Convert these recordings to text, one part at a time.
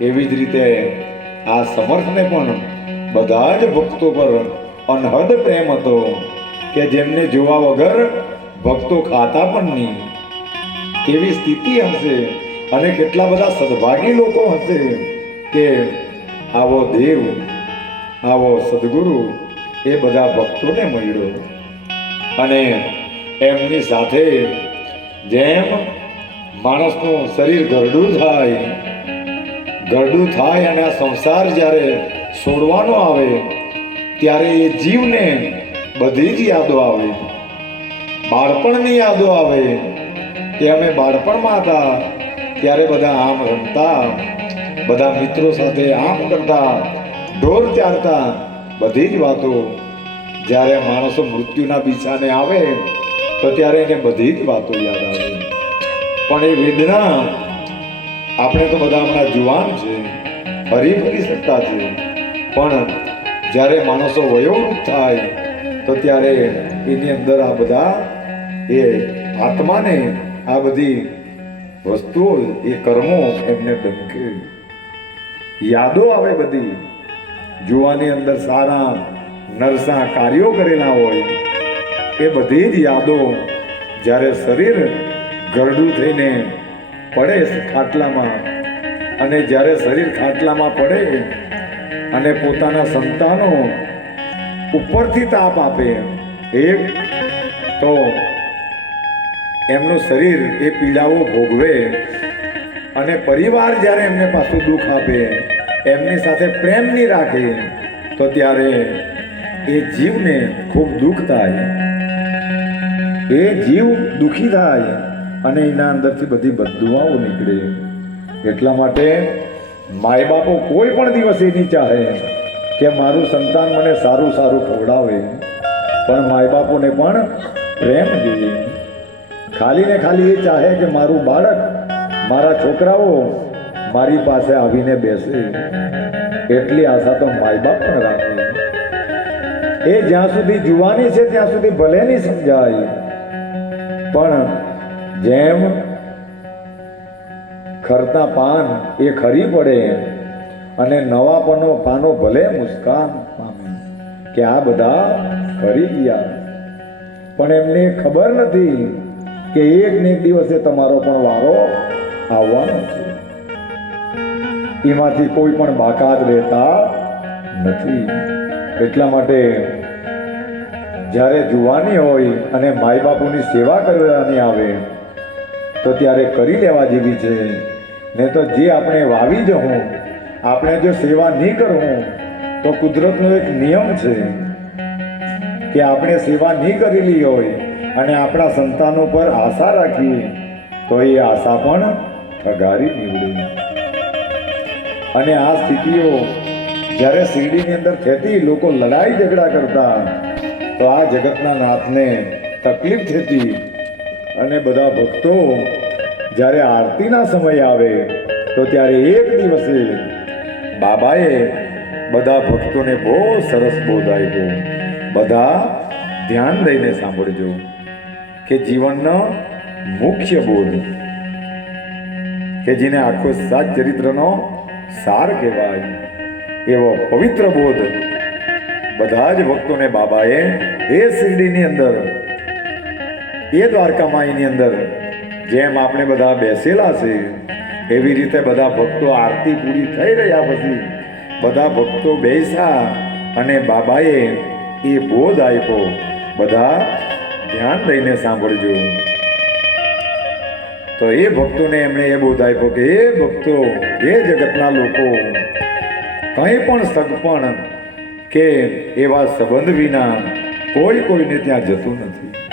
એવી જ રીતે આ સમર્થને પણ બધા જ ભક્તો પર અનહદ પ્રેમ હતો કે જેમને જોવા વગર ભક્તો ખાતા પણ નહીં. કેવી સ્થિતિ હશે અને કેટલા બધા સદભાગી લોકો હશે કે આવો દેવ, આવો સદગુરુ એ બધા ભક્તોને મળ્યો. અને એમની સાથે જેમ માણસનું શરીર ગરડું થાય ગરડું થાય અને આ સંસાર જ્યારે છોડવાનો આવે, ત્યારે એ જીવને બધી જ યાદો આવે. બાળપણની યાદો આવે કે અમે બાળપણમાં હતા, ત્યારે બધા આમ રમતા, બધા મિત્રો સાથે આમ કરતા ઢોર ચારતા, બધી જ વાતો. જ્યારે માણસો મૃત્યુના બિછાને આવે, તો ત્યારે એને બધી જ વાતો યાદ આવે. પણ એ વેદના આપણે તો બધા હમણાં જુવાન છે, ફરી ફરી શકતા છે. પણ જ્યારે માણસો વયોવૃદ્ધ થાય, તો ત્યારે એની અંદર આ બધા એ આત્માને આ બધી વસ્તુઓ, એ કર્મો એમને ડંકે. યાદો આવે બધી. જુવાની અંદર સારા નરસા કાર્યો કરેલા હોય, એ બધી જ યાદો જ્યારે શરીર ગરડું થઈને પડે ખાટલામાં. અને જ્યારે શરીર ખાટલામાં પડે અને પોતાના સંતાનો ઉપરથી તાપ આપે એક, તો એમનું શરીર એ પીડાઓ ભોગવે અને પરિવાર જ્યારે એમને પાછું દુઃખ આપે, એમની સાથે પ્રેમ નહીં રાખે, તો ત્યારે એ જીવને ખૂબ દુઃખ થાય. એ જીવ દુઃખી થાય. અને એના અંદરથી બધી બદુઆઓ નીકળે. એટલા માટે માય બાપો કોઈ પણ દિવસ એ નહીં ચાહે કે મારું સંતાન મને સારું સારું ખવડાવે. પણ માય બાપોને પણ પ્રેમ જોઈએ. ખાલી ને ખાલી એ ચાહે કે મારું બાળક, મારા છોકરાઓ મારી પાસે આવીને બેસે. એટલી આશા તો માય બાપ પણ રાખે. એ જ્યાં સુધી જુવાની છે ત્યાં સુધી ભલે નહીં સમજાય. પણ જેમ ખરતા પાન એ ખરી પડે અને નવા પનો પાનો ભલે મુસ્કાન પામે કે આ બધા ખરી ગયા. પણ એમને ખબર નથી કે એક ને એક દિવસે તમારો પણ વારો આવવાનો છે. એમાંથી કોઈ પણ બાકાત રહેતા નથી. એટલા માટે જ્યારે જુવાની હોય અને માય બાપુની સેવા કરવાની આવે તો ત્યારે કરી લેવા જેવી છે. ને તો જે આપણે વાવી જવું આપણે જો સેવા નહીં કરવું, તો કુદરતનો એક નિયમ છે કે આપણે સેવા નહીં કરેલી હોય અને આપણા સંતાનો પર આશા રાખીએ, તો એ આશા પણ ઠગારી નીવડે. અને આ સ્થિતિઓ જ્યારે શિરડીની અંદર થતી, લોકો લડાઈ ઝઘડા કરતા, તો આ જગતના નાથને તકલીફ થતી અને બધા ભક્તો જ્યારે આરતીના સમય આવે, તો ત્યારે એક દિવસે બાબાએ બધા ભક્તોને બહુ સરસ બોધ આપ્યો બધા ધ્યાન દઈને સાંભળજો કે જીવનનો મુખ્ય બોધ, કે જેને આખો સાત ચરિત્રનો સાર કહેવાય, એવો પવિત્ર બોધ બધા જ ભક્તોને બાબાએ એ શિરડીની અંદર એ દ્વારકામાઈની અંદર જેમ આપણે બધા બેસેલા છે, એવી રીતે બધા ભક્તો આરતી પૂરી થઈ રહ્યા પછી બધા ભક્તો બેસા અને બાબાએ એ બોધ આપ્યો. બધા ધ્યાન દઈને સાંભળજો. તો એ ભક્તોને એમણે એ બોધ આપ્યો કે એ ભક્તો એ જગતના લોકો, કંઈ પણ સગપણ કે એવા સંબંધ વિના કોઈ કોઈને ત્યાં જતું નથી.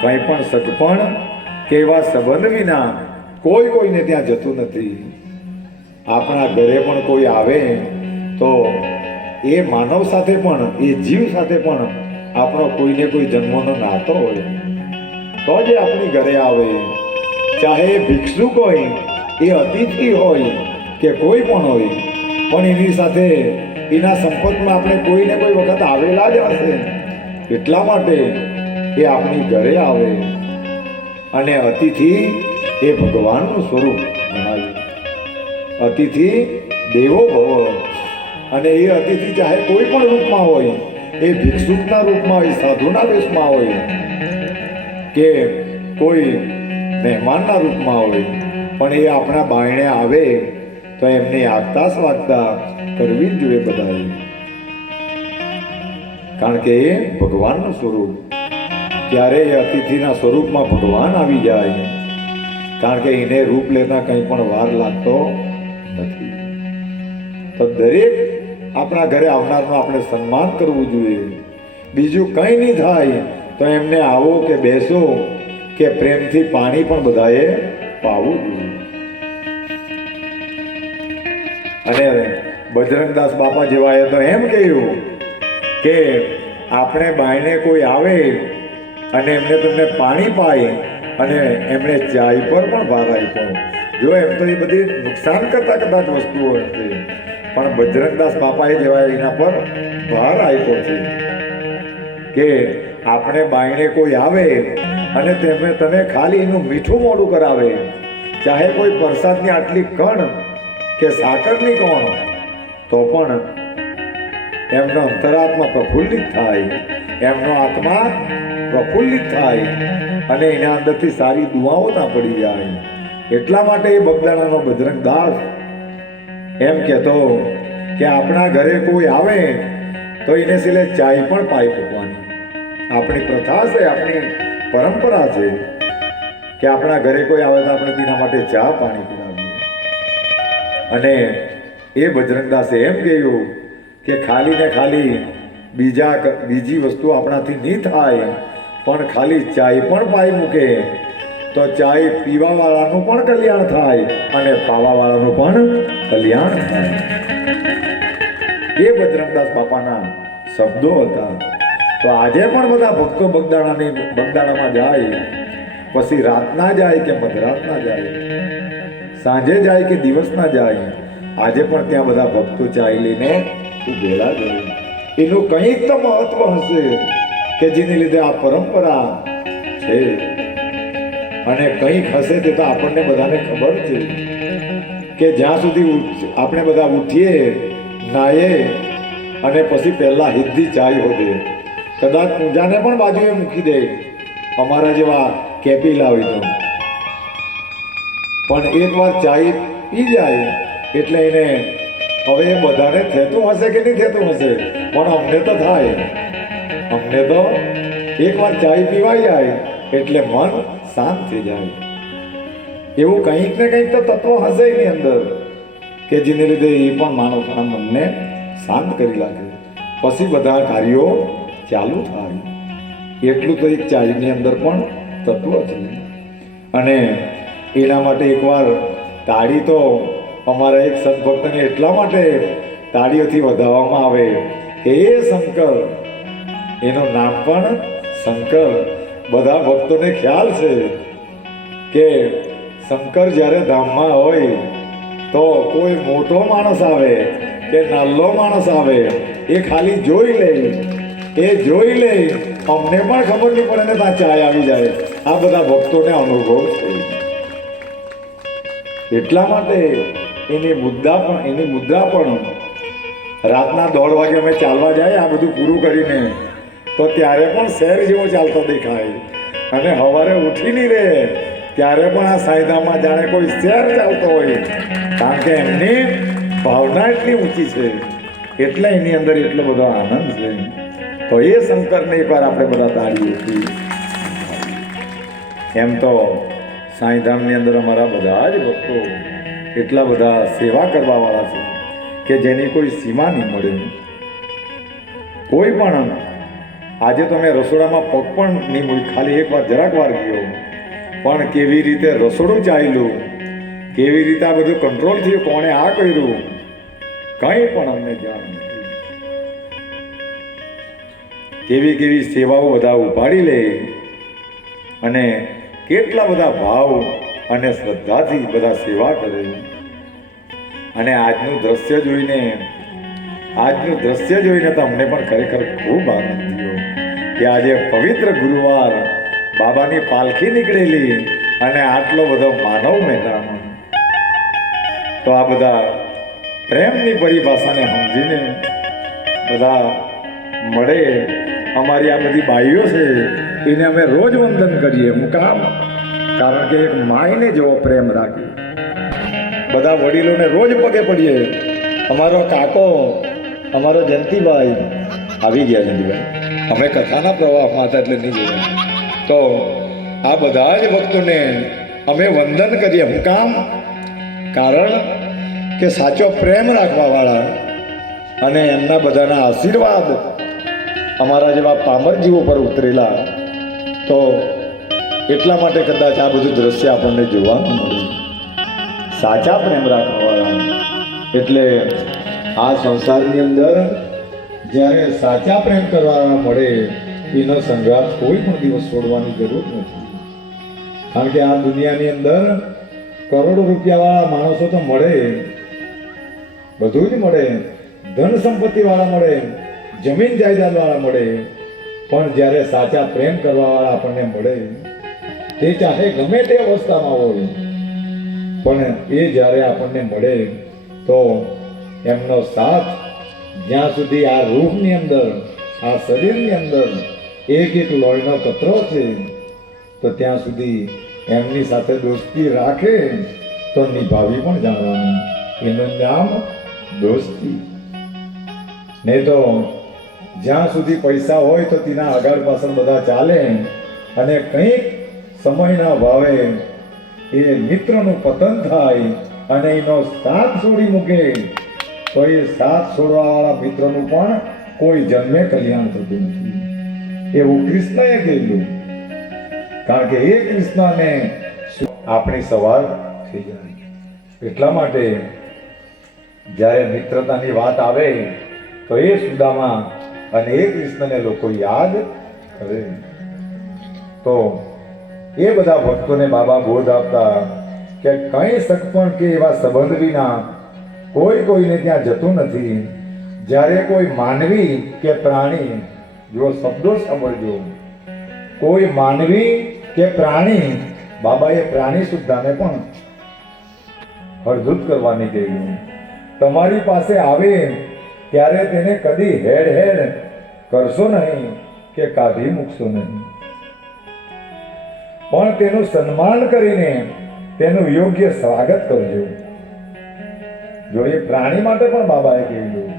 કંઈ પણ સગપણ કે એવા સંબંધ વિના કોઈ કોઈને ત્યાં જતું નથી. આપણા ઘરે પણ કોઈ આવે તો એ માનવ સાથે પણ, એ જીવ સાથે પણ આપણો કોઈને કોઈ જન્મનો નાતો હોય. તો જ આપણી ઘરે આવે. ચાહે ભિક્ષુક હોય, એ અતિથિ હોય કે કોઈ પણ હોય, પણ એની સાથે એના સંપર્કમાં આપણે કોઈને કોઈ વખત આવેલા જ હશે. એટલા માટે એ આપણી ઘરે આવે. અને અતિથિ એ ભગવાનનું સ્વરૂપ જણાવ્યું અતિથિ દેવો ભવ. અને એ અતિથિ ચાહે કોઈ પણ રૂપમાં હોય, એ ભિક્ષુકના રૂપમાં હોય સાધુના વેશમાં હોય, કે કોઈ મહેમાનના રૂપમાં હોય, પણ એ આપણા બાયણે આવે, તો એમની આગતા સ્વાગતા કરવી જ જોઈએ બધાએ. કારણ કે એ ભગવાનનું સ્વરૂપ ત્યારે એ અતિથિના સ્વરૂપમાં ભગવાન આવી જાય કારણ કે એને રૂપ લેતા કંઈ પણ વાર લાગતો નથી. તો દરેક આપણા ઘરે આવનારનું આપણે સન્માન કરવું જોઈએ. બીજું કંઈ નહીં થાય, તો એમને આવો કે બેસો, કે પ્રેમથી પાણી પણ બધાએ પાવું જોઈએ. અને બજરંગદાસ બાપા જેવાએ તો એમ કહ્યું કે આપણે બાયને કોઈ આવે અને એમને તમને પાણી પાય અને એમણે ચાય પર પણ ભાર આપ્યો. જો એમ તો એ બધી નુકસાન કરતા કદાચ વસ્તુઓ છે પણ બજરંગદાસ બાપાએ જેવા એના પર ભાર આપ્યો છે કે આપણે બાયણે કોઈ આવે અને તેમને તમે ખાલી એનું મીઠું મોડું કરાવે. ચાહે કોઈ પ્રસાદની આટલી કણ કે સાકરની કણ તો પણ એમનો અંતરાત્મા પ્રફુલ્લિત થાય. એમનો આત્મા પ્રફુલ્લિત થાય અને એના અંદરથી સારી દુઆઓ ના પડી જાય. એટલા માટે એ બગદાણાનો બજરંગ દાસ એમ કહેતો કે આપણા ઘરે કોઈ આવે તો એને સિલે ચાય પણ પાઈ મૂકવાની. આપણી પ્રથા છે, આપણી પરંપરા છે કે આપણા ઘરે કોઈ આવે તો આપણે તેના માટે ચા પાણી પીવડાવીએ. અને એ બજરંગદાસે એમ કહ્યું કે ખાલી ને ખાલી બીજા બીજી વસ્તુ આપણાથી નહીં થાય. પણ ખાલી ચાય પણ પાઈ મૂકે. તો ચાય પીવાવાળાનું પણ કલ્યાણ થાય અને પાવાવાળાનું પણ કલ્યાણ થાય. એ બજરંગદાસ બાપાના શબ્દો હતા. તો આજે પણ બધા ભક્તો બગદાણાની, બગદાણામાં જાય. પછી રાતના જાય કે મધરાતના જાય? સાંજે જાય કે દિવસના જાય? આજે પણ ત્યાં બધા ભક્તો ચાય લઈને ઉભેલા જાય એનું કંઈક તો મહત્વ હશે. કે જેને લીધે આ પરંપરા છે. અને કંઈક હશે તે તો આપણને બધાને ખબર છે કે જ્યાં સુધી આપણે બધા ઉઠીએ નાઈએ અને પછી પહેલા હિદ્દી ચાય હોદે કદાચ પૂજાને પણ બાજુએ મૂકી દે. અમારા જેવા કેપી લાવી તો પણ એકવાર ચાય પી જાય એટલે એને હવે બધાને થતું હશે કે નહીં થતું હશે? પણ અમને તો થાય. અમને તો એકવાર ચાય પીવાઈ જાય, એટલે મન શાંત થઈ જાય. એવું કંઈક ને કંઈક તો તત્વ હશે એની અંદર, કે જેને લીધે એ પણ માનવના મનને શાંત કરી લાગે. પછી બધા કાર્યો ચાલુ થાય. એટલું તો એક ચાયની અંદર પણ તત્વ છે. અને એના માટે એકવાર તાળી તો અમારા એક સદભક્તને એટલા માટે તાળીઓથી વધાવવામાં આવે કે એ શંકર એનું નામ પણ શંકર. બધા ભક્તોને ખ્યાલ છે કે શંકર જ્યારે ધામમાં હોય તો કોઈ મોટો માણસ આવે કે નાલ્લો માણસ આવે એ ખાલી જોઈ લે. એ જોઈ લે. અમને પણ ખબર નહીં પડે ને ત્યાં ચાય આવી જાય. આ બધા ભક્તોને અનુભવ છે. એટલા માટે એની મુદ્દા પણ, એની મુદ્રા પણ રાતના દોઢ વાગે અમે ચાલવા જાય, આ બધું પૂરું કરીને તો ત્યારે પણ શહેર જેવો ચાલતો દેખાય. અને સવારે ઉઠી નહીં રહે ત્યારે પણ આ સાયદામાં જાણે કોઈ શહેર ચાલતો હોય. કારણ કે એમની ભાવના એટલી ઊંચી છે. એટલે એની અંદર એટલો બધો આનંદ છે. તો એ શંકરને એકવાર આપણે બધા તાળીઓથી એમ તો સાંઈધામની અંદર અમારા બધા જ ભક્તો એટલા બધા સેવા કરવાવાળા છે કે જેની કોઈ સીમા નહીં મળે. કોઈ પણ આજે તો મેં રસોડામાં પગ પણ નહીં મૂકી ખાલી એકવાર જરાક વાર ગયો. પણ કેવી રીતે રસોડું ચાલ્યું? કેવી રીતે આ બધું કંટ્રોલ થયું? કોણે આ કર્યું? કંઈ પણ અમને જાણ નથી. કેવી કેવી સેવાઓ બધા ઉપાડી લે અને કેટલા બધા ભાવ અને શ્રદ્ધાથી બધા સેવા કરે. અને આજનું દ્રશ્ય જોઈને આજનું દ્રશ્ય જોઈને તો અમને પણ ખરેખર ખૂબ આનંદ થયો કે આજે પવિત્ર ગુરુવાર બાબાની પાલખી નીકળેલી અને આટલો બધો માનવ મહેરામણ. તો આ બધા પ્રેમની પરિભાષાને સમજીને બધા મળે. અમારી આ બધી બાઈઓ છે, એને અમે રોજ વંદન કરીએ હું કામ. કારણ કે એક માયને જેવો પ્રેમ રાખી બધા વડીલોને રોજ પગે પડીએ. અમારો કાકો અમારો જયંતિભાઈ આવી ગયા જયંતિભાઈ અમે કથાના પ્રવાહમાં હતા એટલે નહીં જોયા. તો આ બધા જ ભક્તોને અમે વંદન કરીએ હું કામ? કારણ કે સાચો પ્રેમ રાખવાવાળા અને એમના બધાના આશીર્વાદ અમારા જેવા પામરજીવો પર ઉતરેલા, તો એટલા માટે કદાચ આ બધું દ્રશ્ય આપણને જોવાનું મળ્યું. સાચા પ્રેમ રાખવાવાળા એટલે આ સંસારની અંદર જ્યારે સાચા પ્રેમ કરવાવાળા મળે, એનો સંઘાત કોઈ પણ દિવસ છોડવાની જરૂર નથી. કારણ કે આ દુનિયાની અંદર કરોડો રૂપિયાવાળા માણસો તો મળે, બધું જ મળે, ધન સંપત્તિ વાળા મળે, જમીન જાયદાદ વાળા મળે, પણ જ્યારે સાચા પ્રેમ કરવાવાળા આપણને મળે, તે ચાહે ગમે તે અવસ્થામાં હોય, પણ એ જ્યારે આપણને મળે, તો એમનો સાથ જ્યાં સુધી આ રૂહની અંદર, આ શરીરની અંદર એક એક લોહીનો કતરો છે, તો ત્યાં સુધી એમની સાથે દોસ્તી રાખે તો નિભાવી પણ જાણવાનું. એનું નામ દોસ્તી. નહીં તો જ્યાં સુધી પૈસા હોય તો તેના આગળ પાછળ બધા ચાલે અને કંઈક સમયના ભાવે એ મિત્રનું પતન થાય અને એનો સાથ છોડી મૂકે તો એ સાથ છોડવાવાળા મિત્રોનું પણ કોઈ જન્મે કલ્યાણ થતું નથી. એવું કૃષ્ણએ કહેલું કારણ કે એ કૃષ્ણને આપણી સવાર થઈ જાય. એટલા માટે જ્યારે મિત્રતાની વાત આવે, તો એ સુદામા અને એ કૃષ્ણને લોકો યાદ કરે. તો એ બધા ભક્તોને બાબા બોધ આપતા કે કઈ સગપણ કે એવા સંબંધ વિના કોઈ કોઈને ત્યાં જતું નથી. જ્યારે કોઈ માનવી કે પ્રાણી, જો શબ્દો સાંભળજો. કોઈ માનવી કે પ્રાણી, બાબાએ પ્રાણી સુદ્ધાને પણ હળધૂત કરવાની કહ્યું. તમારી પાસે આવે ત્યારે તેને કદી હેડ હેડ કરશો નહીં કે કાઢી મૂકશો નહીં. પણ તેનું સન્માન કરીને તેનું યોગ્ય સ્વાગત કરજો. જો એ પ્રાણી માટે પણ બાબાએ કહ્યું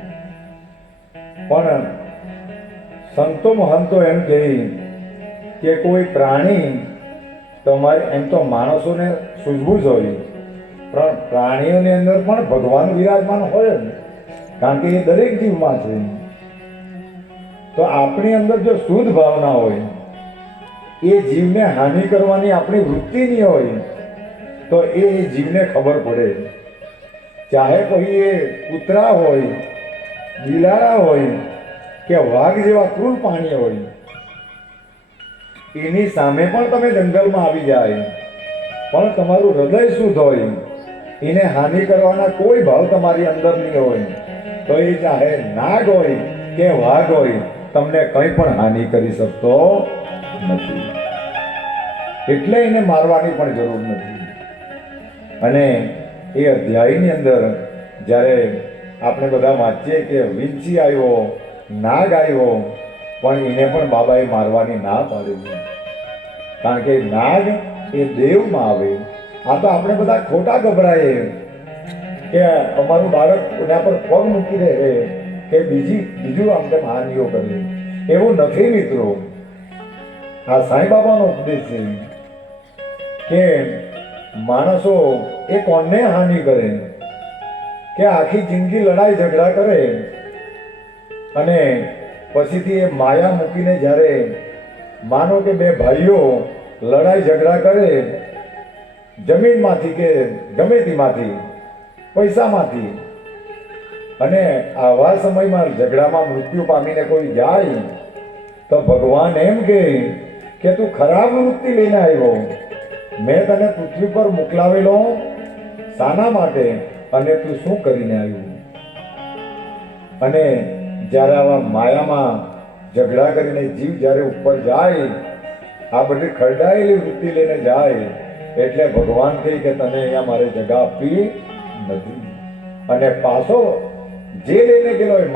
પણ સંતો મહંતો એમ કહે કે કોઈ પ્રાણી તમારે એમ તો માણસોને સૂઝબૂઝ હોય. પણ પ્રાણીઓની અંદર પણ ભગવાન વિરાજમાન હોય જ. કારણ કે એ દરેક જીવમાં છે. તો આપણી અંદર જો શુદ્ધ ભાવના હોય, એ જીવને હાનિ કરવાની આપણી વૃત્તિ નહીં હોય, તો એ જીવને ખબર પડે. ચાહે પછી એ કૂતરા હોય, બિલાડા હોય, કે વાઘ જેવા ક્રૂર પ્રાણી હોય. એની સામે પણ તમે જંગલમાં આવી જાય. પણ તમારું હૃદય શુદ્ધ હોય. એને હાનિ કરવાના કોઈ ભાવ તમારી અંદર નહીં હોય. તો એ ચાહે નાગ હોય, કે વાઘ હોય, તમને કંઈ પણ હાનિ કરી શકતો નથી. એટલે એને મારવાની પણ જરૂર નથી. અને એ અધ્યાયની અંદર જ્યારે આપણે બધા વાંચીએ કે વિંછી આવ્યો, નાગ આવ્યો, પણ એને પણ બાબાએ મારવાની ના પાડેલી. કારણ કે નાગ એ દેવમાં આવે. આ તો આપણે બધા ખોટા ગભરાઈએ કે અમારું બાળક એના પર પગ મૂકી દે કે બીજી, બીજું આમ તેમ હાનિઓ કરે. એવું નથી મિત્રો. આ સાંઈ બાબાનો ઉપદેશ છે કે માણસો એ કોને હાનિ કરે? કે આખી જિંદગી લડાઈ ઝઘડા કરે? અને પછીથી એ માયા મૂકીને જ્યારે માનો કે બે ભાઈઓ લડાઈ ઝઘડા કરે, જમીનમાંથી કે ગમે તેમાંથી, પૈસામાંથી, અને આવા સમયમાં ઝઘડામાં મૃત્યુ પામીને કોઈ જાય, તો ભગવાન એમ કે તું ખરાબ વૃત્તિ લઈને આવ્યો. મેં તને પૃથ્વી પર મોકલાવેલો શાના માટે અને તું શું કરીને આવ્યું? અને જ્યારે આવા માયામાં ઝઘડા કરીને જીવ જ્યારે ઉપર જાય, આ બધી ખરડાયેલી વૃત્તિ લઈને જાય, એટલે ભગવાન કહે કે તને અહીંયા મારે જગા આપવી નથી. અને પાછો જે લઈને ગયેલો એ